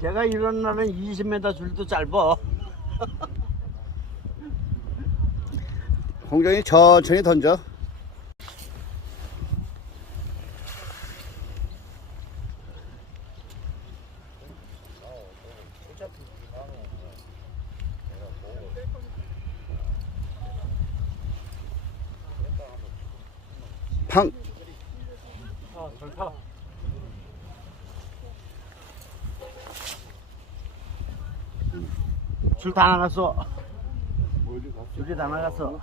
제가 이런 날은 20m 줄도 짧아. 홍정이 천천히 던져. 팡. 줄 다 나갔어. 줄이 다 나갔어.